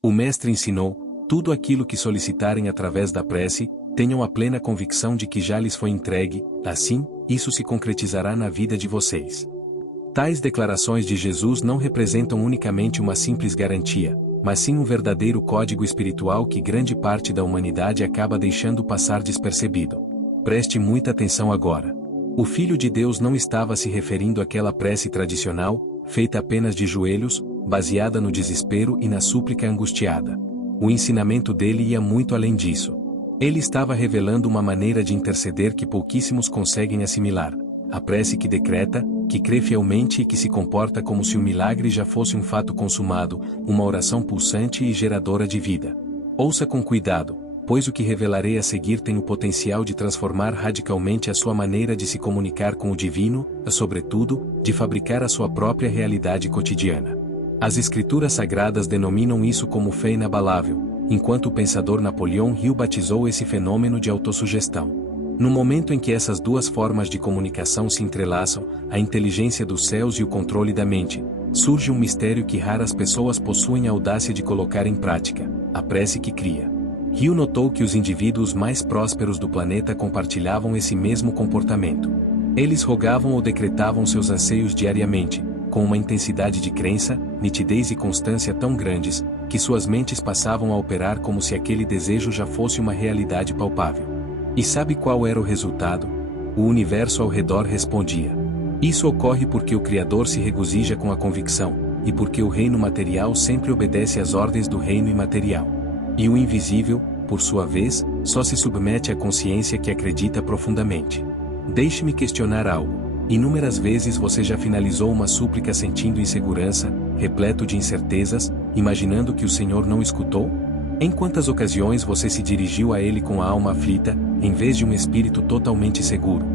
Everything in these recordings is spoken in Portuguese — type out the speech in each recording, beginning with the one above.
O Mestre ensinou: tudo aquilo que solicitarem através da prece, tenham a plena convicção de que já lhes foi entregue, assim, isso se concretizará na vida de vocês. Tais declarações de Jesus não representam unicamente uma simples garantia, mas sim um verdadeiro código espiritual que grande parte da humanidade acaba deixando passar despercebido. Preste muita atenção agora. O Filho de Deus não estava se referindo àquela prece tradicional, feita apenas de joelhos, baseada no desespero e na súplica angustiada. O ensinamento dele ia muito além disso. Ele estava revelando uma maneira de interceder que pouquíssimos conseguem assimilar. A prece que decreta, que crê fielmente e que se comporta como se o milagre já fosse um fato consumado, uma oração pulsante e geradora de vida. Ouça com cuidado, pois o que revelarei a seguir tem o potencial de transformar radicalmente a sua maneira de se comunicar com o divino, sobretudo, de fabricar a sua própria realidade cotidiana. As escrituras sagradas denominam isso como fé inabalável, enquanto o pensador Napoleon Hill batizou esse fenômeno de autossugestão. No momento em que essas duas formas de comunicação se entrelaçam, a inteligência dos céus e o controle da mente, surge um mistério que raras pessoas possuem a audácia de colocar em prática: a prece que cria. Hill notou que os indivíduos mais prósperos do planeta compartilhavam esse mesmo comportamento. Eles rogavam ou decretavam seus anseios diariamente, com uma intensidade de crença, nitidez e constância tão grandes, que suas mentes passavam a operar como se aquele desejo já fosse uma realidade palpável. E sabe qual era o resultado? O universo ao redor respondia. Isso ocorre porque o Criador se regozija com a convicção, e porque o reino material sempre obedece às ordens do reino imaterial. E o invisível, por sua vez, só se submete à consciência que acredita profundamente. Deixe-me questionar algo. Inúmeras vezes você já finalizou uma súplica sentindo insegurança, repleto de incertezas, imaginando que o Senhor não escutou? Em quantas ocasiões você se dirigiu a Ele com a alma aflita, em vez de um espírito totalmente seguro?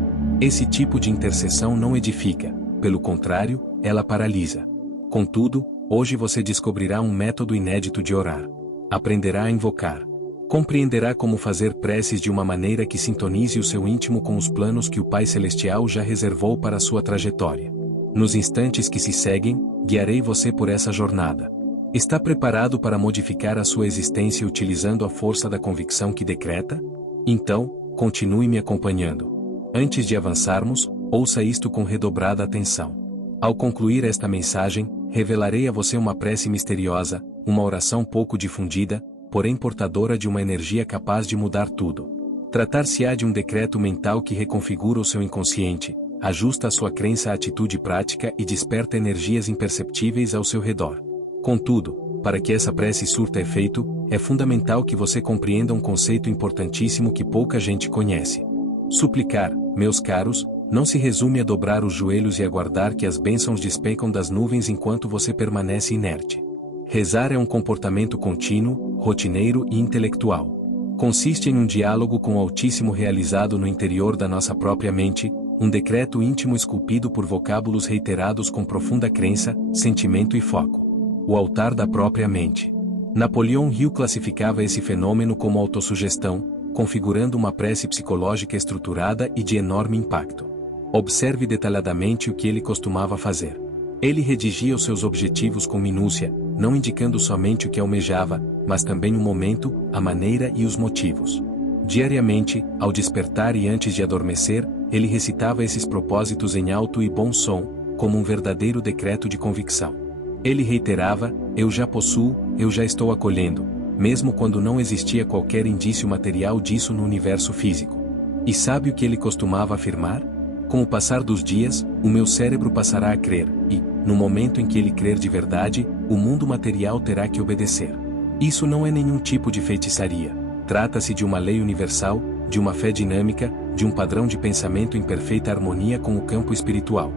Esse tipo de intercessão não edifica, pelo contrário, ela paralisa. Contudo, hoje você descobrirá um método inédito de orar. Aprenderá a invocar. Compreenderá como fazer preces de uma maneira que sintonize o seu íntimo com os planos que o Pai Celestial já reservou para a sua trajetória. Nos instantes que se seguem, guiarei você por essa jornada. Está preparado para modificar a sua existência utilizando a força da convicção que decreta? Então, continue me acompanhando. Antes de avançarmos, ouça isto com redobrada atenção. Ao concluir esta mensagem, revelarei a você uma prece misteriosa, uma oração pouco difundida, porém portadora de uma energia capaz de mudar tudo. Tratar-se-á de um decreto mental que reconfigura o seu inconsciente, ajusta a sua crença à atitude prática e desperta energias imperceptíveis ao seu redor. Contudo, para que essa prece surta efeito, é fundamental que você compreenda um conceito importantíssimo que pouca gente conhece. Suplicar, meus caros, não se resume a dobrar os joelhos e aguardar que as bênçãos despencam das nuvens enquanto você permanece inerte. Rezar é um comportamento contínuo, rotineiro e intelectual. Consiste em um diálogo com o Altíssimo realizado no interior da nossa própria mente, um decreto íntimo esculpido por vocábulos reiterados com profunda crença, sentimento e foco. O altar da própria mente. Napoleon Hill classificava esse fenômeno como autossugestão, configurando uma prece psicológica estruturada e de enorme impacto. Observe detalhadamente o que ele costumava fazer. Ele redigia os seus objetivos com minúcia, não indicando somente o que almejava, mas também o momento, a maneira e os motivos. Diariamente, ao despertar e antes de adormecer, ele recitava esses propósitos em alto e bom som, como um verdadeiro decreto de convicção. Ele reiterava: eu já possuo, eu já estou acolhendo, mesmo quando não existia qualquer indício material disso no universo físico. E sabe o que ele costumava afirmar? Com o passar dos dias, o meu cérebro passará a crer, e, no momento em que ele crer de verdade, o mundo material terá que obedecer. Isso não é nenhum tipo de feitiçaria. Trata-se de uma lei universal, de uma fé dinâmica, de um padrão de pensamento em perfeita harmonia com o campo espiritual.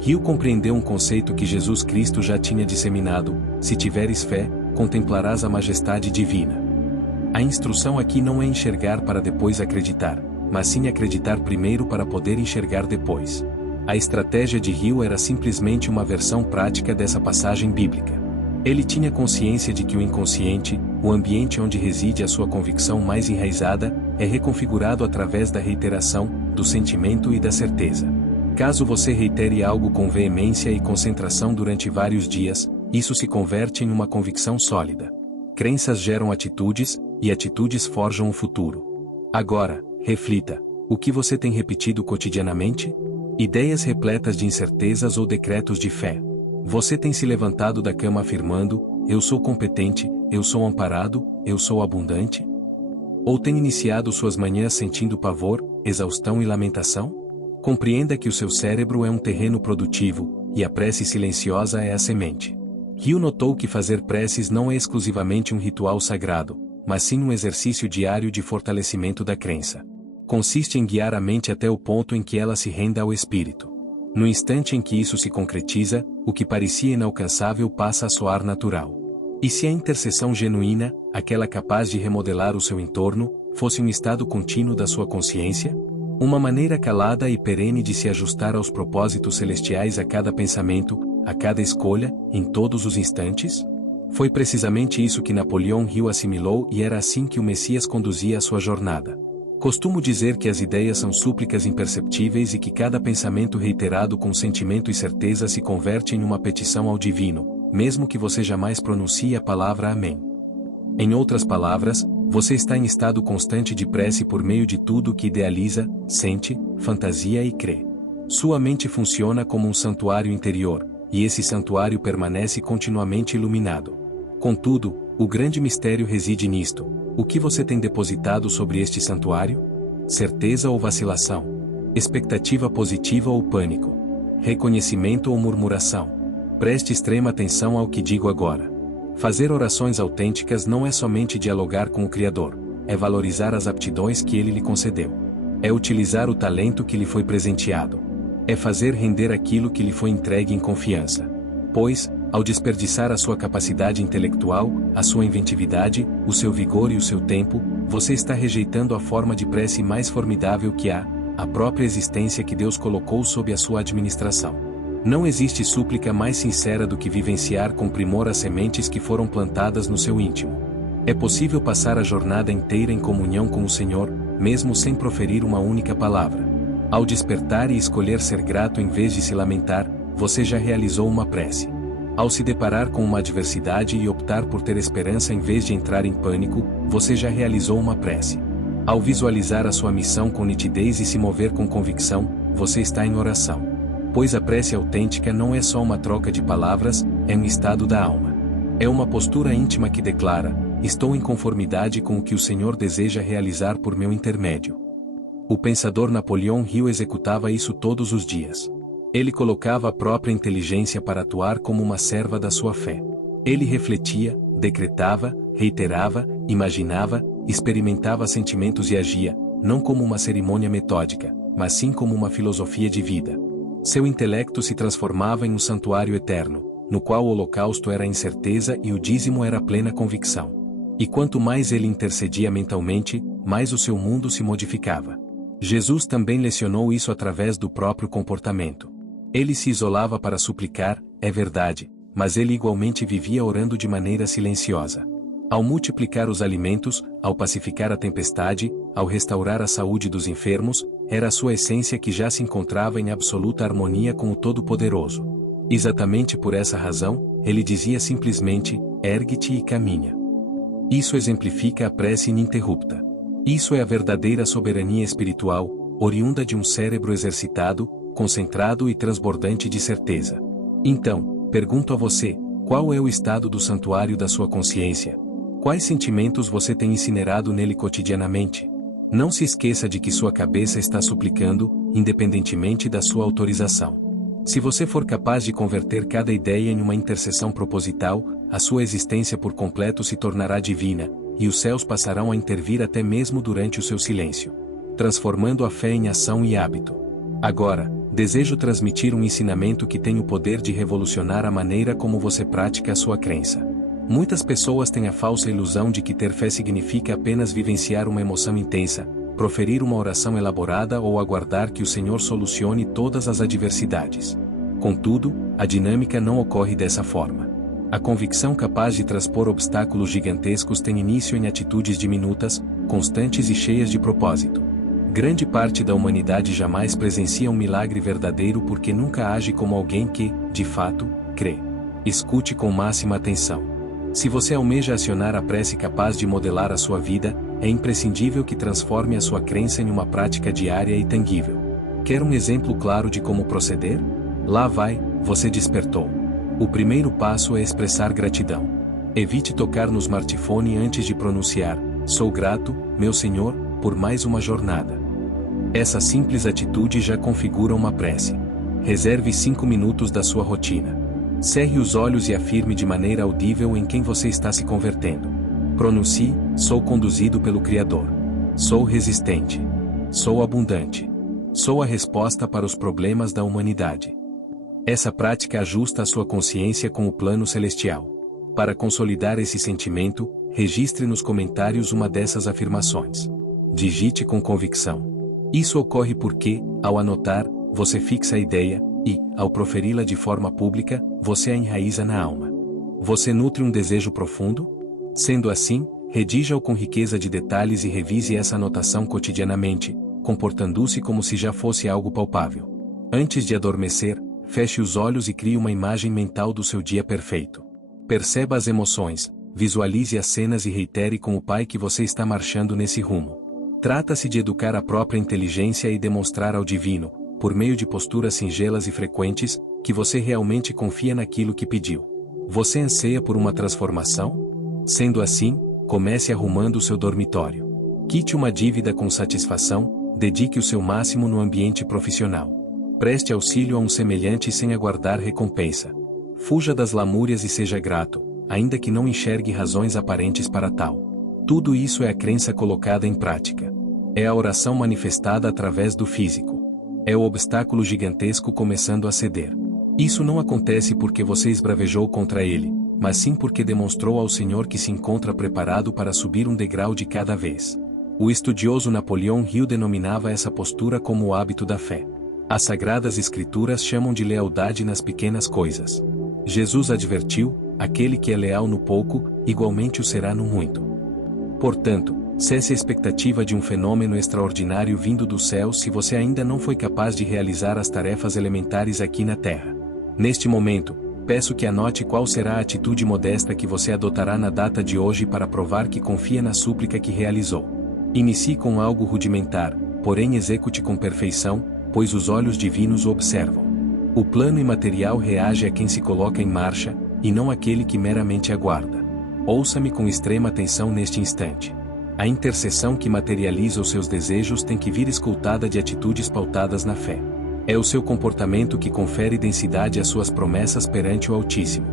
Hill compreendeu um conceito que Jesus Cristo já tinha disseminado: se tiveres fé, contemplarás a majestade divina. A instrução aqui não é enxergar para depois acreditar, mas sim acreditar primeiro para poder enxergar depois. A estratégia de Hill era simplesmente uma versão prática dessa passagem bíblica. Ele tinha consciência de que o inconsciente, o ambiente onde reside a sua convicção mais enraizada, é reconfigurado através da reiteração, do sentimento e da certeza. Caso você reitere algo com veemência e concentração durante vários dias, isso se converte em uma convicção sólida. Crenças geram atitudes, e atitudes forjam o futuro. Agora, reflita: o que você tem repetido cotidianamente? Ideias repletas de incertezas ou decretos de fé? Você tem se levantado da cama afirmando: eu sou competente, eu sou amparado, eu sou abundante? Ou tem iniciado suas manhãs sentindo pavor, exaustão e lamentação? Compreenda que o seu cérebro é um terreno produtivo, e a prece silenciosa é a semente. Hill notou que fazer preces não é exclusivamente um ritual sagrado, mas sim um exercício diário de fortalecimento da crença. Consiste em guiar a mente até o ponto em que ela se renda ao Espírito. No instante em que isso se concretiza, o que parecia inalcançável passa a soar natural. E se a intercessão genuína, aquela capaz de remodelar o seu entorno, fosse um estado contínuo da sua consciência? Uma maneira calada e perene de se ajustar aos propósitos celestiais a cada pensamento, a cada escolha, em todos os instantes? Foi precisamente isso que Napoleão Hill assimilou e era assim que o Messias conduzia a sua jornada. Costumo dizer que as ideias são súplicas imperceptíveis e que cada pensamento reiterado com sentimento e certeza se converte em uma petição ao divino, mesmo que você jamais pronuncie a palavra Amém. Em outras palavras, você está em estado constante de prece por meio de tudo que idealiza, sente, fantasia e crê. Sua mente funciona como um santuário interior, e esse santuário permanece continuamente iluminado. Contudo, o grande mistério reside nisto: o que você tem depositado sobre este santuário? Certeza ou vacilação? Expectativa positiva ou pânico? Reconhecimento ou murmuração? Preste extrema atenção ao que digo agora. Fazer orações autênticas não é somente dialogar com o Criador, é valorizar as aptidões que Ele lhe concedeu. É utilizar o talento que lhe foi presenteado. É fazer render aquilo que lhe foi entregue em confiança. Pois, ao desperdiçar a sua capacidade intelectual, a sua inventividade, o seu vigor e o seu tempo, você está rejeitando a forma de prece mais formidável que há, a própria existência que Deus colocou sob a sua administração. Não existe súplica mais sincera do que vivenciar com primor as sementes que foram plantadas no seu íntimo. É possível passar a jornada inteira em comunhão com o Senhor, mesmo sem proferir uma única palavra. Ao despertar e escolher ser grato em vez de se lamentar, você já realizou uma prece. Ao se deparar com uma adversidade e optar por ter esperança em vez de entrar em pânico, você já realizou uma prece. Ao visualizar a sua missão com nitidez e se mover com convicção, você está em oração. Pois a prece autêntica não é só uma troca de palavras, é um estado da alma. É uma postura íntima que declara: estou em conformidade com o que o Senhor deseja realizar por meu intermédio. O pensador Napoleão Hill executava isso todos os dias. Ele colocava a própria inteligência para atuar como uma serva da sua fé. Ele refletia, decretava, reiterava, imaginava, experimentava sentimentos e agia, não como uma cerimônia metódica, mas sim como uma filosofia de vida. Seu intelecto se transformava em um santuário eterno, no qual o holocausto era a incerteza e o dízimo era a plena convicção. E quanto mais ele intercedia mentalmente, mais o seu mundo se modificava. Jesus também lecionou isso através do próprio comportamento. Ele se isolava para suplicar, é verdade, mas ele igualmente vivia orando de maneira silenciosa. Ao multiplicar os alimentos, ao pacificar a tempestade, ao restaurar a saúde dos enfermos, era a sua essência que já se encontrava em absoluta harmonia com o Todo-Poderoso. Exatamente por essa razão, ele dizia simplesmente: ergue-te e caminha. Isso exemplifica a prece ininterrupta. Isso é a verdadeira soberania espiritual, oriunda de um cérebro exercitado, concentrado e transbordante de certeza. Então, pergunto a você: qual é o estado do santuário da sua consciência? Quais sentimentos você tem incinerado nele cotidianamente? Não se esqueça de que sua cabeça está suplicando, independentemente da sua autorização. Se você for capaz de converter cada ideia em uma intercessão proposital, a sua existência por completo se tornará divina, e os céus passarão a intervir até mesmo durante o seu silêncio, transformando a fé em ação e hábito. Agora, desejo transmitir um ensinamento que tem o poder de revolucionar a maneira como você pratica a sua crença. Muitas pessoas têm a falsa ilusão de que ter fé significa apenas vivenciar uma emoção intensa, proferir uma oração elaborada ou aguardar que o Senhor solucione todas as adversidades. Contudo, a dinâmica não ocorre dessa forma. A convicção capaz de transpor obstáculos gigantescos tem início em atitudes diminutas, constantes e cheias de propósito. Grande parte da humanidade jamais presencia um milagre verdadeiro porque nunca age como alguém que, de fato, crê. Escute com máxima atenção. Se você almeja acionar a prece capaz de modelar a sua vida, é imprescindível que transforme a sua crença em uma prática diária e tangível. Quer um exemplo claro de como proceder? Lá vai, você despertou. O primeiro passo é expressar gratidão. Evite tocar no smartphone antes de pronunciar: "Sou grato, meu Senhor, por mais uma jornada." Essa simples atitude já configura uma prece. Reserve 5 minutos da sua rotina. Cerre os olhos e afirme de maneira audível em quem você está se convertendo. Pronuncie: "Sou conduzido pelo Criador. Sou resistente. Sou abundante. Sou a resposta para os problemas da humanidade." Essa prática ajusta a sua consciência com o plano celestial. Para consolidar esse sentimento, registre nos comentários uma dessas afirmações. Digite com convicção. Isso ocorre porque, ao anotar, você fixa a ideia, e, ao proferi-la de forma pública, você a enraiza na alma. Você nutre um desejo profundo? Sendo assim, redija-o com riqueza de detalhes e revise essa anotação cotidianamente, comportando-se como se já fosse algo palpável. Antes de adormecer, feche os olhos e crie uma imagem mental do seu dia perfeito. Perceba as emoções, visualize as cenas e reitere com o Pai que você está marchando nesse rumo. Trata-se de educar a própria inteligência e demonstrar ao Divino, por meio de posturas singelas e frequentes, que você realmente confia naquilo que pediu. Você anseia por uma transformação? Sendo assim, comece arrumando o seu dormitório. Quite uma dívida com satisfação, dedique o seu máximo no ambiente profissional. Preste auxílio a um semelhante sem aguardar recompensa. Fuja das lamúrias e seja grato, ainda que não enxergue razões aparentes para tal. Tudo isso é a crença colocada em prática. É a oração manifestada através do físico. É o obstáculo gigantesco começando a ceder. Isso não acontece porque você esbravejou contra ele, mas sim porque demonstrou ao Senhor que se encontra preparado para subir um degrau de cada vez. O estudioso Napoleon Hill denominava essa postura como o hábito da fé. As Sagradas Escrituras chamam de lealdade nas pequenas coisas. Jesus advertiu: aquele que é leal no pouco, igualmente o será no muito. Portanto, cesse a expectativa de um fenômeno extraordinário vindo do céu se você ainda não foi capaz de realizar as tarefas elementares aqui na Terra. Neste momento, peço que anote qual será a atitude modesta que você adotará na data de hoje para provar que confia na súplica que realizou. Inicie com algo rudimentar, porém execute com perfeição, pois os olhos divinos o observam. O plano imaterial reage a quem se coloca em marcha, e não àquele que meramente aguarda. Ouça-me com extrema atenção neste instante. A intercessão que materializa os seus desejos tem que vir escoltada de atitudes pautadas na fé. É o seu comportamento que confere densidade às suas promessas perante o Altíssimo.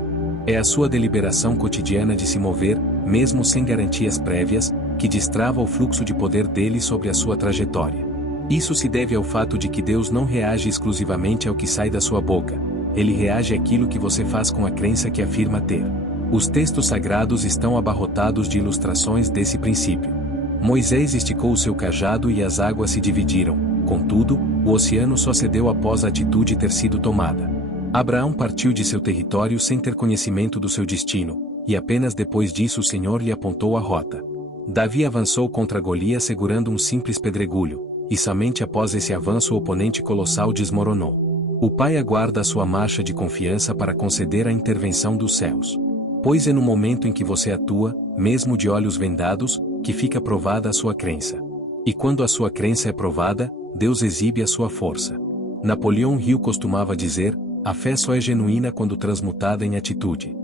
É a sua deliberação cotidiana de se mover, mesmo sem garantias prévias, que destrava o fluxo de poder dele sobre a sua trajetória. Isso se deve ao fato de que Deus não reage exclusivamente ao que sai da sua boca, ele reage àquilo que você faz com a crença que afirma ter. Os textos sagrados estão abarrotados de ilustrações desse princípio. Moisés esticou o seu cajado e as águas se dividiram, contudo, o oceano só cedeu após a atitude ter sido tomada. Abraão partiu de seu território sem ter conhecimento do seu destino, e apenas depois disso o Senhor lhe apontou a rota. Davi avançou contra Golias segurando um simples pedregulho, e somente após esse avanço o oponente colossal desmoronou. O Pai aguarda a sua marcha de confiança para conceder a intervenção dos céus. Pois é no momento em que você atua, mesmo de olhos vendados, que fica provada a sua crença. E quando a sua crença é provada, Deus exibe a sua força. Napoleon Hill costumava dizer: a fé só é genuína quando transmutada em atitude.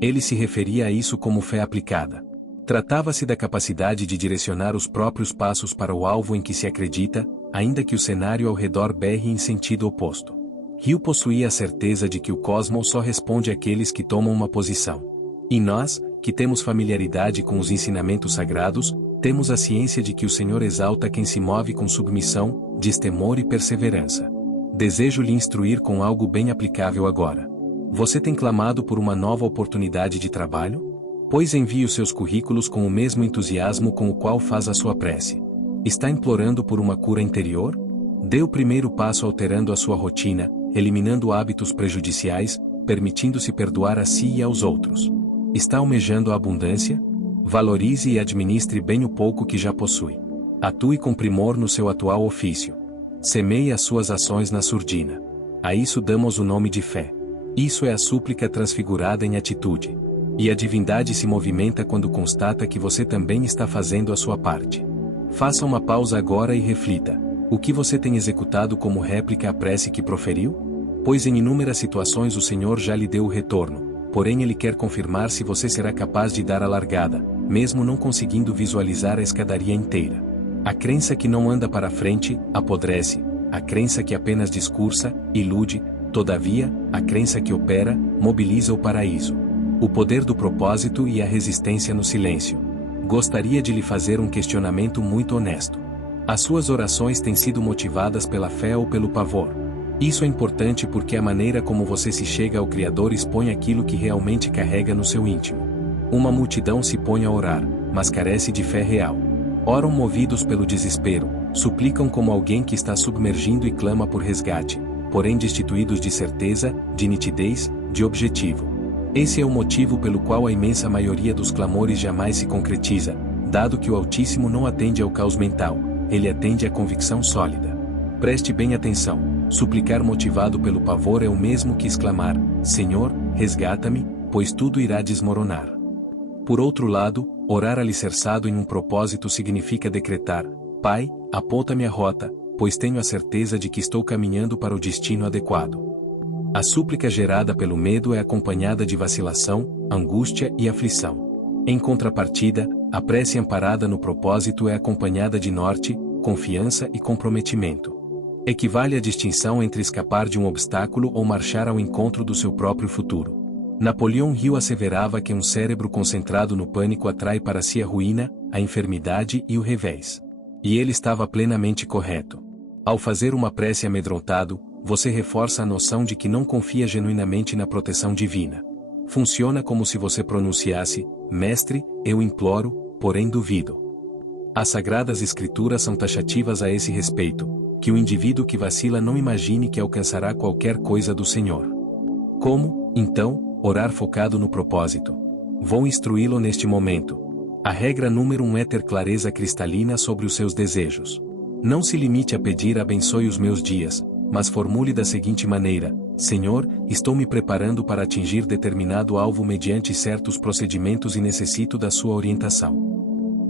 Ele se referia a isso como fé aplicada. Tratava-se da capacidade de direcionar os próprios passos para o alvo em que se acredita, ainda que o cenário ao redor berre em sentido oposto. Hill possuía a certeza de que o cosmos só responde àqueles que tomam uma posição. E nós, que temos familiaridade com os ensinamentos sagrados, temos a ciência de que o Senhor exalta quem se move com submissão, destemor e perseverança. Desejo lhe instruir com algo bem aplicável agora. Você tem clamado por uma nova oportunidade de trabalho? Pois envie os seus currículos com o mesmo entusiasmo com o qual faz a sua prece. Está implorando por uma cura interior? Dê o primeiro passo alterando a sua rotina, eliminando hábitos prejudiciais, permitindo-se perdoar a si e aos outros. Está almejando a abundância? Valorize e administre bem o pouco que já possui. Atue com primor no seu atual ofício. Semeie as suas ações na surdina. A isso damos o nome de fé. Isso é a súplica transfigurada em atitude. E a divindade se movimenta quando constata que você também está fazendo a sua parte. Faça uma pausa agora e reflita. O que você tem executado como réplica à prece que proferiu? Pois em inúmeras situações o Senhor já lhe deu o retorno, porém Ele quer confirmar se você será capaz de dar a largada, mesmo não conseguindo visualizar a escadaria inteira. A crença que não anda para frente, apodrece. A crença que apenas discursa, ilude. Todavia, a crença que opera, mobiliza o paraíso. O poder do propósito e a resistência no silêncio. Gostaria de lhe fazer um questionamento muito honesto. As suas orações têm sido motivadas pela fé ou pelo pavor? Isso é importante porque a maneira como você se chega ao Criador expõe aquilo que realmente carrega no seu íntimo. Uma multidão se põe a orar, mas carece de fé real. Oram movidos pelo desespero, suplicam como alguém que está submergindo e clama por resgate, porém destituídos de certeza, de nitidez, de objetivo. Esse é o motivo pelo qual a imensa maioria dos clamores jamais se concretiza, dado que o Altíssimo não atende ao caos mental, ele atende à convicção sólida. Preste bem atenção, suplicar motivado pelo pavor é o mesmo que exclamar, Senhor, resgata-me, pois tudo irá desmoronar. Por outro lado, orar alicerçado em um propósito significa decretar, Pai, aponta-me a rota, pois tenho a certeza de que estou caminhando para o destino adequado. A súplica gerada pelo medo é acompanhada de vacilação, angústia e aflição. Em contrapartida, a prece amparada no propósito é acompanhada de norte, confiança e comprometimento. Equivale à distinção entre escapar de um obstáculo ou marchar ao encontro do seu próprio futuro. Napoleão Hill asseverava que um cérebro concentrado no pânico atrai para si a ruína, a enfermidade e o revés. E ele estava plenamente correto. Ao fazer uma prece amedrontado, você reforça a noção de que não confia genuinamente na proteção divina. Funciona como se você pronunciasse, Mestre, eu imploro, porém duvido. As Sagradas Escrituras são taxativas a esse respeito, que o indivíduo que vacila não imagine que alcançará qualquer coisa do Senhor. Como, então, orar focado no propósito? Vou instruí-lo neste momento. A regra número 1 é ter clareza cristalina sobre os seus desejos. Não se limite a pedir abençoe os meus dias, mas formule da seguinte maneira, Senhor, estou me preparando para atingir determinado alvo mediante certos procedimentos e necessito da sua orientação.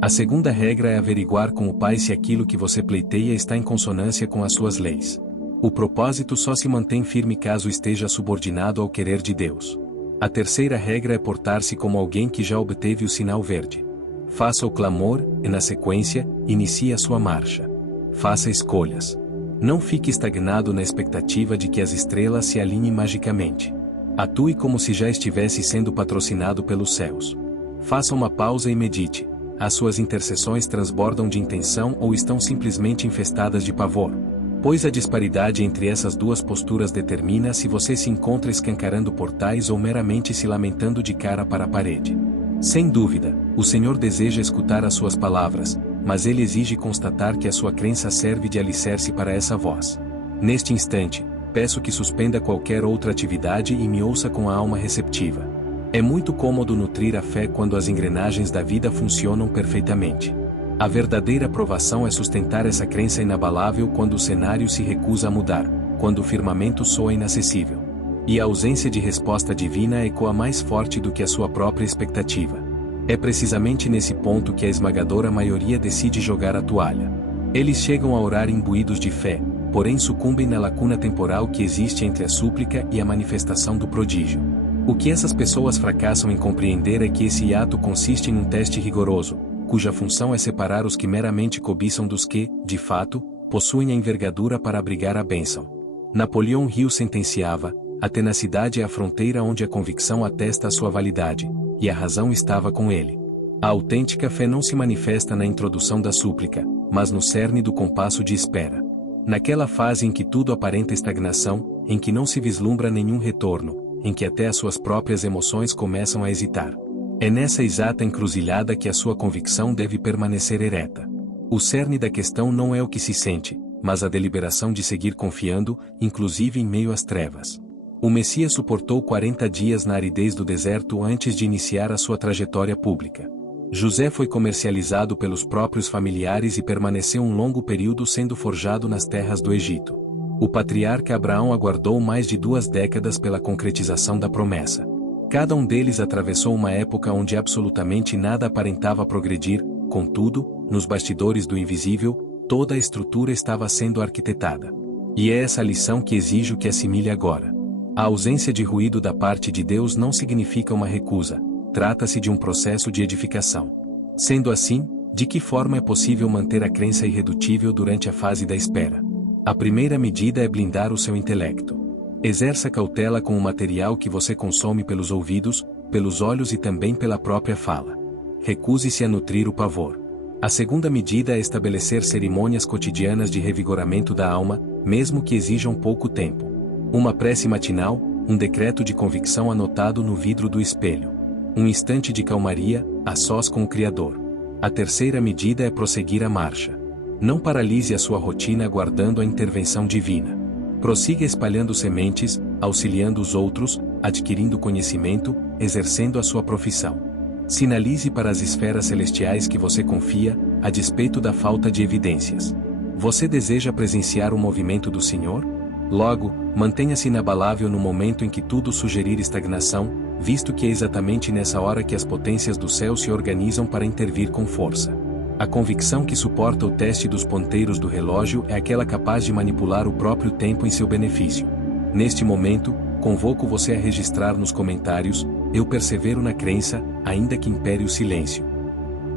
A segunda regra é averiguar com o Pai se aquilo que você pleiteia está em consonância com as suas leis. O propósito só se mantém firme caso esteja subordinado ao querer de Deus. A terceira regra é portar-se como alguém que já obteve o sinal verde. Faça o clamor, e na sequência, inicie a sua marcha. Faça escolhas. Não fique estagnado na expectativa de que as estrelas se alinhem magicamente. Atue como se já estivesse sendo patrocinado pelos céus. Faça uma pausa e medite. As suas intercessões transbordam de intenção ou estão simplesmente infestadas de pavor? Pois a disparidade entre essas duas posturas determina se você se encontra escancarando portais ou meramente se lamentando de cara para a parede. Sem dúvida, o Senhor deseja escutar as suas palavras, mas Ele exige constatar que a sua crença serve de alicerce para essa voz. Neste instante, peço que suspenda qualquer outra atividade e me ouça com a alma receptiva. É muito cômodo nutrir a fé quando as engrenagens da vida funcionam perfeitamente. A verdadeira provação é sustentar essa crença inabalável quando o cenário se recusa a mudar, quando o firmamento soa inacessível. E a ausência de resposta divina ecoa mais forte do que a sua própria expectativa. É precisamente nesse ponto que a esmagadora maioria decide jogar a toalha. Eles chegam a orar imbuídos de fé, porém sucumbem na lacuna temporal que existe entre a súplica e a manifestação do prodígio. O que essas pessoas fracassam em compreender é que esse ato consiste em um teste rigoroso, cuja função é separar os que meramente cobiçam dos que, de fato, possuem a envergadura para abrigar a bênção. Napoleão Hill sentenciava, a tenacidade é a fronteira onde a convicção atesta a sua validade, e a razão estava com ele. A autêntica fé não se manifesta na introdução da súplica, mas no cerne do compasso de espera. Naquela fase em que tudo aparenta estagnação, em que não se vislumbra nenhum retorno, em que até as suas próprias emoções começam a hesitar. É nessa exata encruzilhada que a sua convicção deve permanecer ereta. O cerne da questão não é o que se sente, mas a deliberação de seguir confiando, inclusive em meio às trevas. O Messias suportou 40 dias na aridez do deserto antes de iniciar a sua trajetória pública. José foi comercializado pelos próprios familiares e permaneceu um longo período sendo forjado nas terras do Egito. O patriarca Abraão aguardou mais de 2 décadas pela concretização da promessa. Cada um deles atravessou uma época onde absolutamente nada aparentava progredir, contudo, nos bastidores do invisível, toda a estrutura estava sendo arquitetada. E é essa lição que exijo que assimile agora. A ausência de ruído da parte de Deus não significa uma recusa, trata-se de um processo de edificação. Sendo assim, de que forma é possível manter a crença irredutível durante a fase da espera? A primeira medida é blindar o seu intelecto. Exerça cautela com o material que você consome pelos ouvidos, pelos olhos e também pela própria fala. Recuse-se a nutrir o pavor. A segunda medida é estabelecer cerimônias cotidianas de revigoramento da alma, mesmo que exijam pouco tempo. Uma prece matinal, um decreto de convicção anotado no vidro do espelho. Um instante de calmaria, a sós com o Criador. A terceira medida é prosseguir a marcha. Não paralise a sua rotina aguardando a intervenção divina. Prossiga espalhando sementes, auxiliando os outros, adquirindo conhecimento, exercendo a sua profissão. Sinalize para as esferas celestiais que você confia, a despeito da falta de evidências. Você deseja presenciar o movimento do Senhor? Logo, mantenha-se inabalável no momento em que tudo sugerir estagnação, visto que é exatamente nessa hora que as potências do céu se organizam para intervir com força. A convicção que suporta o teste dos ponteiros do relógio é aquela capaz de manipular o próprio tempo em seu benefício. Neste momento, convoco você a registrar nos comentários: eu persevero na crença, ainda que impere o silêncio.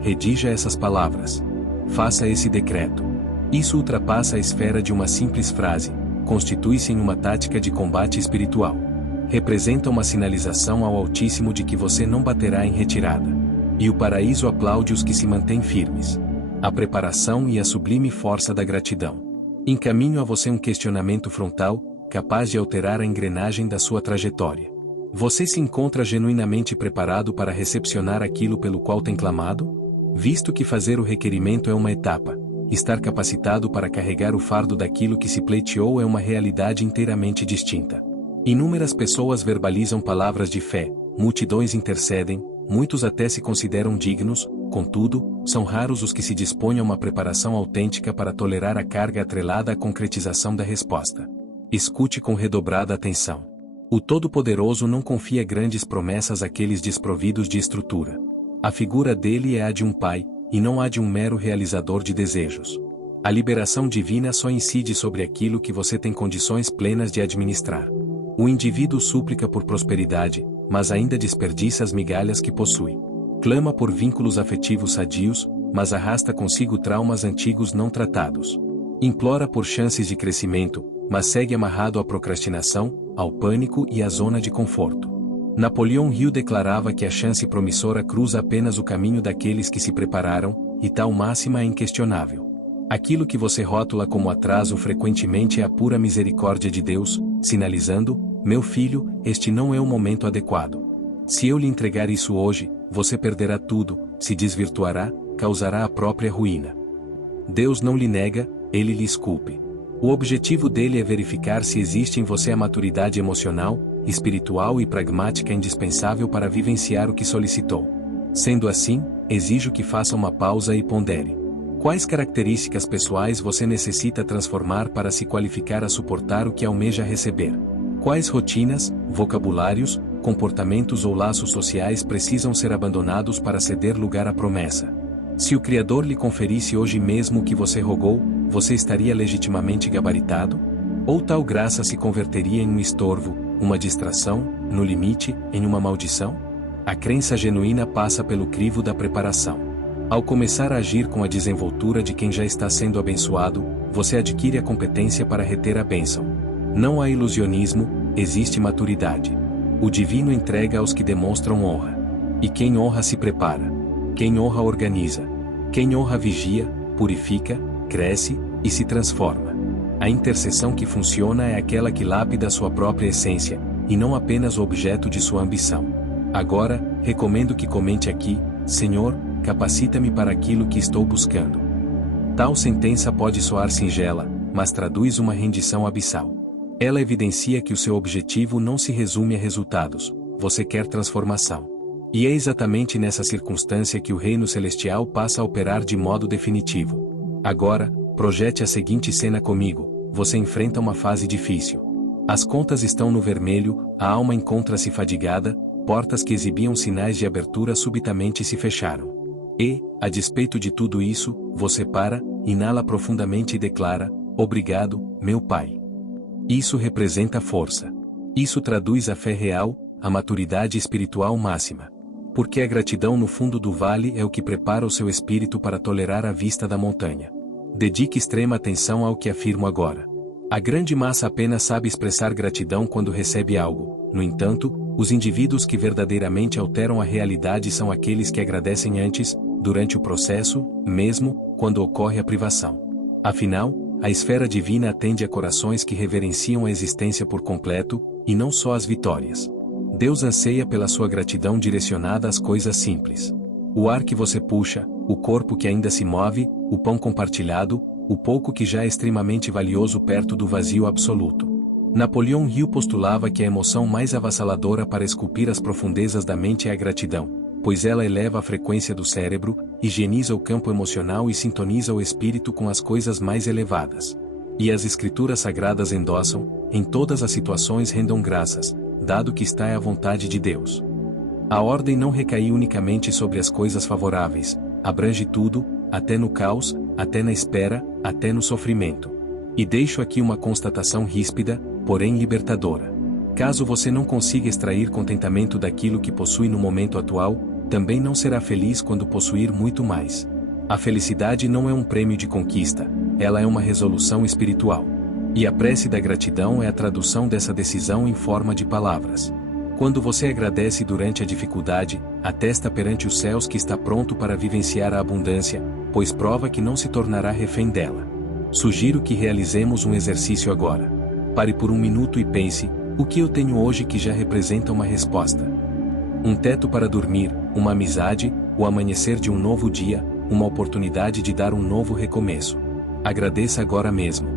Redija essas palavras. Faça esse decreto. Isso ultrapassa a esfera de uma simples frase, constitui-se em uma tática de combate espiritual. Representa uma sinalização ao Altíssimo de que você não baterá em retirada. E o paraíso aplaude os que se mantêm firmes. A preparação e a sublime força da gratidão. Encaminho a você um questionamento frontal, capaz de alterar a engrenagem da sua trajetória. Você se encontra genuinamente preparado para recepcionar aquilo pelo qual tem clamado? Visto que fazer o requerimento é uma etapa, estar capacitado para carregar o fardo daquilo que se pleiteou é uma realidade inteiramente distinta. Inúmeras pessoas verbalizam palavras de fé, multidões intercedem, muitos até se consideram dignos, contudo, são raros os que se dispõem a uma preparação autêntica para tolerar a carga atrelada à concretização da resposta. Escute com redobrada atenção. O Todo-Poderoso não confia grandes promessas àqueles desprovidos de estrutura. A figura dele é a de um pai, e não a de um mero realizador de desejos. A liberação divina só incide sobre aquilo que você tem condições plenas de administrar. O indivíduo súplica por prosperidade, mas ainda desperdiça as migalhas que possui. Clama por vínculos afetivos sadios, mas arrasta consigo traumas antigos não tratados. Implora por chances de crescimento, mas segue amarrado à procrastinação, ao pânico e à zona de conforto. Napoleão Hill declarava que a chance promissora cruza apenas o caminho daqueles que se prepararam, e tal máxima é inquestionável. Aquilo que você rótula como atraso frequentemente é a pura misericórdia de Deus, sinalizando: meu filho, este não é o momento adequado. Se eu lhe entregar isso hoje, você perderá tudo, se desvirtuará, causará a própria ruína. Deus não lhe nega, ele lhe esculpe. O objetivo dele é verificar se existe em você a maturidade emocional, espiritual e pragmática indispensável para vivenciar o que solicitou. Sendo assim, exijo que faça uma pausa e pondere. Quais características pessoais você necessita transformar para se qualificar a suportar o que almeja receber? Quais rotinas, vocabulários, comportamentos ou laços sociais precisam ser abandonados para ceder lugar à promessa? Se o Criador lhe conferisse hoje mesmo o que você rogou, você estaria legitimamente gabaritado? Ou tal graça se converteria em um estorvo, uma distração, no limite, em uma maldição? A crença genuína passa pelo crivo da preparação. Ao começar a agir com a desenvoltura de quem já está sendo abençoado, você adquire a competência para reter a bênção. Não há ilusionismo, existe maturidade. O divino entrega aos que demonstram honra. E quem honra se prepara. Quem honra organiza. Quem honra vigia, purifica, cresce e se transforma. A intercessão que funciona é aquela que lapida sua própria essência, e não apenas o objeto de sua ambição. Agora, recomendo que comente aqui: Senhor, capacita-me para aquilo que estou buscando. Tal sentença pode soar singela, mas traduz uma rendição abissal. Ela evidencia que o seu objetivo não se resume a resultados, você quer transformação. E é exatamente nessa circunstância que o reino celestial passa a operar de modo definitivo. Agora, projete a seguinte cena comigo: você enfrenta uma fase difícil. As contas estão no vermelho, a alma encontra-se fadigada, portas que exibiam sinais de abertura subitamente se fecharam. E, a despeito de tudo isso, você para, inala profundamente e declara: obrigado, meu Pai. Isso representa força. Isso traduz a fé real, a maturidade espiritual máxima. Porque a gratidão no fundo do vale é o que prepara o seu espírito para tolerar a vista da montanha. Dedique extrema atenção ao que afirmo agora. A grande massa apenas sabe expressar gratidão quando recebe algo. No entanto, os indivíduos que verdadeiramente alteram a realidade são aqueles que agradecem antes, durante o processo, mesmo quando ocorre a privação. Afinal, a esfera divina atende a corações que reverenciam a existência por completo, e não só as vitórias. Deus anseia pela sua gratidão direcionada às coisas simples. O ar que você puxa, o corpo que ainda se move, o pão compartilhado, o pouco que já é extremamente valioso perto do vazio absoluto. Napoleão Hill postulava que a emoção mais avassaladora para esculpir as profundezas da mente é a gratidão, pois ela eleva a frequência do cérebro, higieniza o campo emocional e sintoniza o espírito com as coisas mais elevadas. E as escrituras sagradas endossam: em todas as situações rendam graças, dado que está à vontade de Deus. A ordem não recai unicamente sobre as coisas favoráveis, abrange tudo, até no caos, até na espera, até no sofrimento. E deixo aqui uma constatação ríspida, porém libertadora. Caso você não consiga extrair contentamento daquilo que possui no momento atual, também não será feliz quando possuir muito mais. A felicidade não é um prêmio de conquista, ela é uma resolução espiritual. E a prece da gratidão é a tradução dessa decisão em forma de palavras. Quando você agradece durante a dificuldade, atesta perante os céus que está pronto para vivenciar a abundância, pois prova que não se tornará refém dela. Sugiro que realizemos um exercício agora. Pare por um minuto e pense: o que eu tenho hoje que já representa uma resposta? Um teto para dormir, uma amizade, o amanhecer de um novo dia, uma oportunidade de dar um novo recomeço. Agradeça agora mesmo.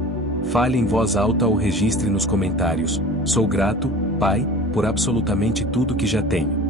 Fale em voz alta ou registre nos comentários: sou grato, Pai, por absolutamente tudo que já tenho.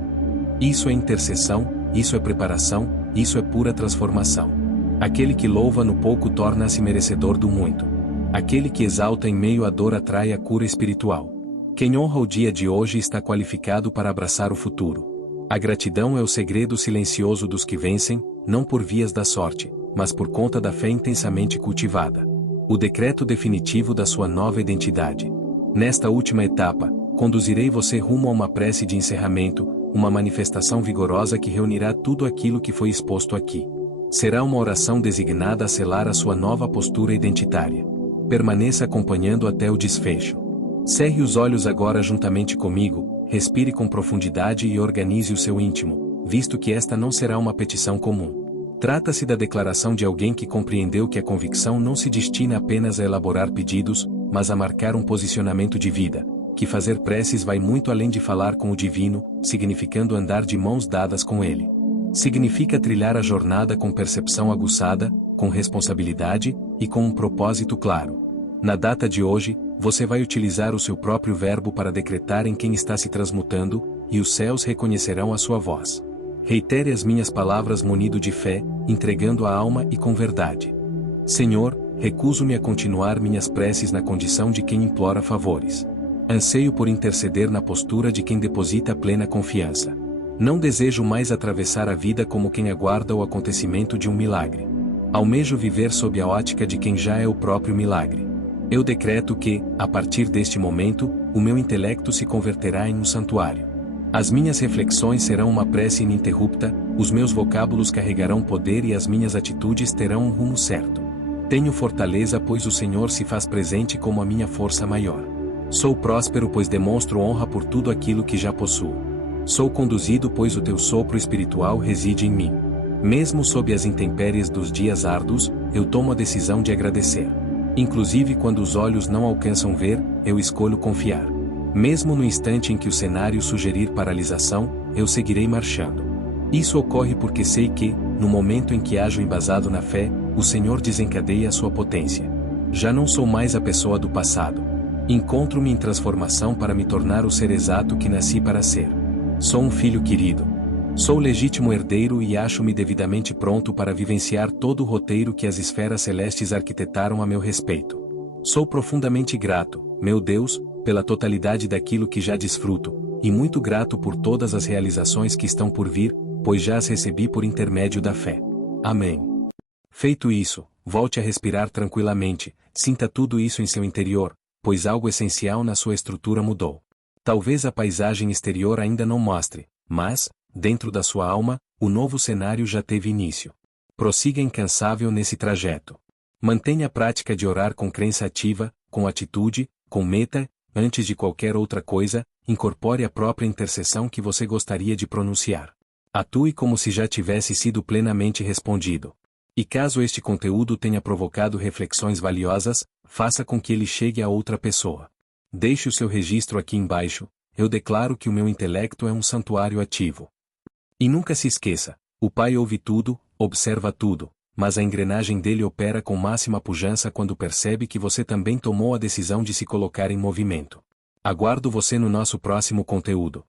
Isso é intercessão, isso é preparação, isso é pura transformação. Aquele que louva no pouco torna-se merecedor do muito. Aquele que exalta em meio à dor atrai a cura espiritual. Quem honra o dia de hoje está qualificado para abraçar o futuro. A gratidão é o segredo silencioso dos que vencem, não por vias da sorte, mas por conta da fé intensamente cultivada. O decreto definitivo da sua nova identidade. Nesta última etapa, conduzirei você rumo a uma prece de encerramento, uma manifestação vigorosa que reunirá tudo aquilo que foi exposto aqui. Será uma oração designada a selar a sua nova postura identitária. Permaneça acompanhando até o desfecho. Cerre os olhos agora juntamente comigo, respire com profundidade e organize o seu íntimo, visto que esta não será uma petição comum. Trata-se da declaração de alguém que compreendeu que a convicção não se destina apenas a elaborar pedidos, mas a marcar um posicionamento de vida, que fazer preces vai muito além de falar com o divino, significando andar de mãos dadas com ele. Significa trilhar a jornada com percepção aguçada, com responsabilidade e com um propósito claro. Na data de hoje, você vai utilizar o seu próprio verbo para decretar em quem está se transmutando, e os céus reconhecerão a sua voz. Reitere as minhas palavras munido de fé, entregando a alma e com verdade. Senhor, recuso-me a continuar minhas preces na condição de quem implora favores. Anseio por interceder na postura de quem deposita plena confiança. Não desejo mais atravessar a vida como quem aguarda o acontecimento de um milagre. Almejo viver sob a ótica de quem já é o próprio milagre. Eu decreto que, a partir deste momento, o meu intelecto se converterá em um santuário. As minhas reflexões serão uma prece ininterrupta, os meus vocábulos carregarão poder e as minhas atitudes terão um rumo certo. Tenho fortaleza pois o Senhor se faz presente como a minha força maior. Sou próspero pois demonstro honra por tudo aquilo que já possuo. Sou conduzido pois o teu sopro espiritual reside em mim. Mesmo sob as intempéries dos dias árduos, eu tomo a decisão de agradecer. Inclusive quando os olhos não alcançam ver, eu escolho confiar. Mesmo no instante em que o cenário sugerir paralisação, eu seguirei marchando. Isso ocorre porque sei que, no momento em que ajo embasado na fé, o Senhor desencadeia a sua potência. Já não sou mais a pessoa do passado. Encontro-me em transformação para me tornar o ser exato que nasci para ser. Sou um filho querido. Sou legítimo herdeiro e acho-me devidamente pronto para vivenciar todo o roteiro que as esferas celestes arquitetaram a meu respeito. Sou profundamente grato, meu Deus, pela totalidade daquilo que já desfruto, e muito grato por todas as realizações que estão por vir, pois já as recebi por intermédio da fé. Amém. Feito isso, volte a respirar tranquilamente, sinta tudo isso em seu interior, pois algo essencial na sua estrutura mudou. Talvez a paisagem exterior ainda não mostre, mas, dentro da sua alma, o novo cenário já teve início. Prossiga incansável nesse trajeto. Mantenha a prática de orar com crença ativa, com atitude, com meta, antes de qualquer outra coisa, incorpore a própria intercessão que você gostaria de pronunciar. Atue como se já tivesse sido plenamente respondido. E caso este conteúdo tenha provocado reflexões valiosas, faça com que ele chegue a outra pessoa. Deixe o seu registro aqui embaixo. Eu declaro que o meu intelecto é um santuário ativo. E nunca se esqueça, o Pai ouve tudo, observa tudo, mas a engrenagem dele opera com máxima pujança quando percebe que você também tomou a decisão de se colocar em movimento. Aguardo você no nosso próximo conteúdo.